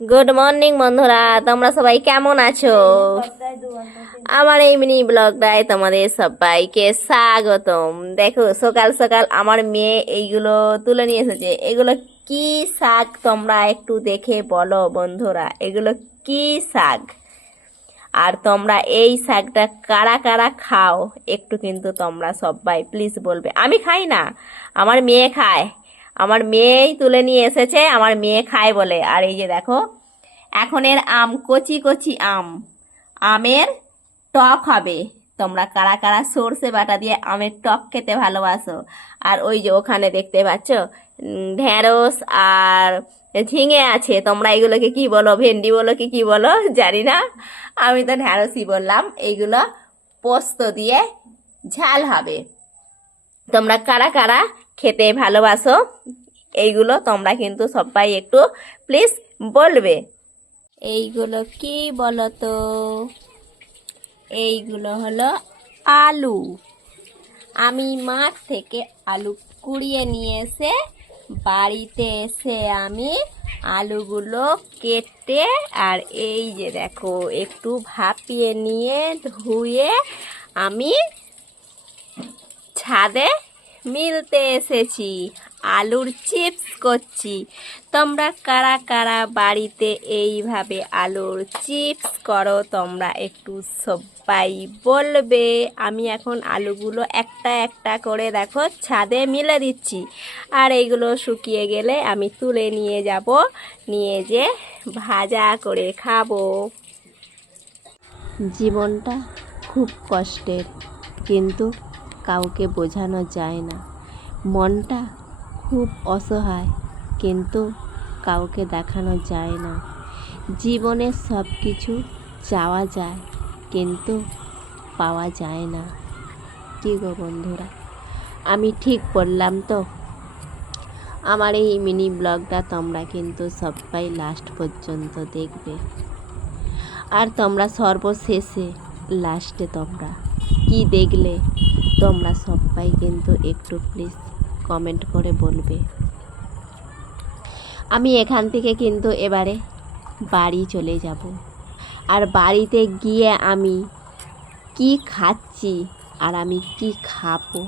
Good morning বন্ধুরা, তোমরা সবাই কেমন আছো? আমার এই মিনি ব্লগটায় তোমাদের সবাইকে স্বাগতম। দেখো, সকাল সকাল আমার মেয়ে এইগুলো তুলে নিয়ে এসেছে। এগুলো কি শাক তোমরা একটু দেখে বলো বন্ধুরা, এগুলো কি শাক? আর তোমরা এই শাকটা কারা কারা খাও একটু কিন্তু তোমরা সবাই প্লিজ বলবে। আমি খাই না, আমার মেয়ে খায়। আমার মেয়েই তুলে নিয়ে এসেছে, আমার মেয়ে খায় বলে। আর এই যে দেখো, এখনের আম, কচি কচি আম, আমের টক হবে। তোমরা কারা কারা সর্ষে বাটা দিয়ে আমের টক খেতে ভালোবাসো? আর ওই যে ওখানে দেখতে পাচ্ছ ঢেঁড়স আর ঝিঙে আছে। তোমরা এগুলোকে কি বলো, ভেন্ডি বলো কি কি বলো জানি না, আমি তো ঢেঁড়সই বললাম। এইগুলো পোস্ত দিয়ে ঝাল হবে। তোমরা কারা কারা খেতে ভালোবাসো এইগুলো তোমরা কিন্তু সবাই একটু প্লিজ বলবে। এইগুলো কি বলো তো? এইগুলো হলো আলু। আমি মাঠ থেকে আলু কুড়িয়ে নিয়ে এসে বাড়িতে এসে আমি আলুগুলো কেটে, আর এই যে দেখো একটু ভাপিয়ে নিয়ে ধুয়ে আমি ছাদে মিলতে এসেছি, আলুর চিপস করছি। তোমরা কারা কারা বাড়িতে এইভাবে আলুর চিপস করো তোমরা একটু সবাই বলবে। আমি এখন আলুগুলো একটা একটা করে দেখো ছাদে মিলে দিচ্ছি, আর এইগুলো শুকিয়ে গেলে আমি তুলে নিয়ে যাব, নিয়ে যে ভাজা করে খাবো। জীবনটা খুব কষ্টের, কিন্তু কাউকে বোঝানো যায় না। মনটা খুব অসহায়, কিন্তু কাউকে দেখানো যায় না। জীবনের সব কিছু চাওয়া যায়, কিন্তু পাওয়া যায় না। কি গো বন্ধুরা, আমি ঠিক বললাম তো? আমার এই মিনি ব্লগটা তোমরা কিন্তু সবাই লাস্ট পর্যন্ত দেখবে। আর তোমরা সর্বশেষে লাস্টে তোমরা কি দেখলে তোমরা সবাই কিন্তু একটু প্লিজ কমেন্ট করে বলবে। আমি এখান থেকে কিন্তু এবারে বাড়ি চলে যাব, আর বাড়িতে গিয়ে আমি কি খাচ্ছি আর আমি কি খাবো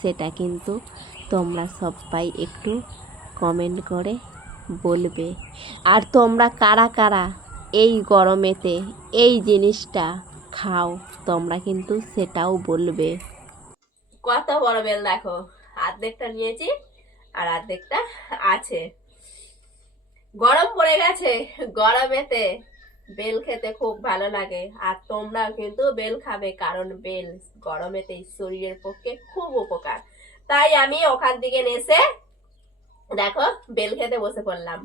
সেটা কিন্তু তোমরা সবাই একটু কমেন্ট করে বলবে। আর তোমরা কারা কারা এই গরমেতে এই জিনিসটা খাও তোমরা কিন্তু সেটাও বলবে। কত বড় বেল দেখো, অর্ধেকটা নিয়েছি আর অর্ধেকটা আছে। গরম পড়ে গেছে, গরমেতে বেল খেতে খুব ভালো লাগে। আর তোমরাও কিন্তু বেল খাবে, কারণ বেল গরমেতে শরীরের পক্ষে খুব উপকার। তাই আমি ওখান থেকে এসে দেখো বেল খেতে বসে পড়লাম।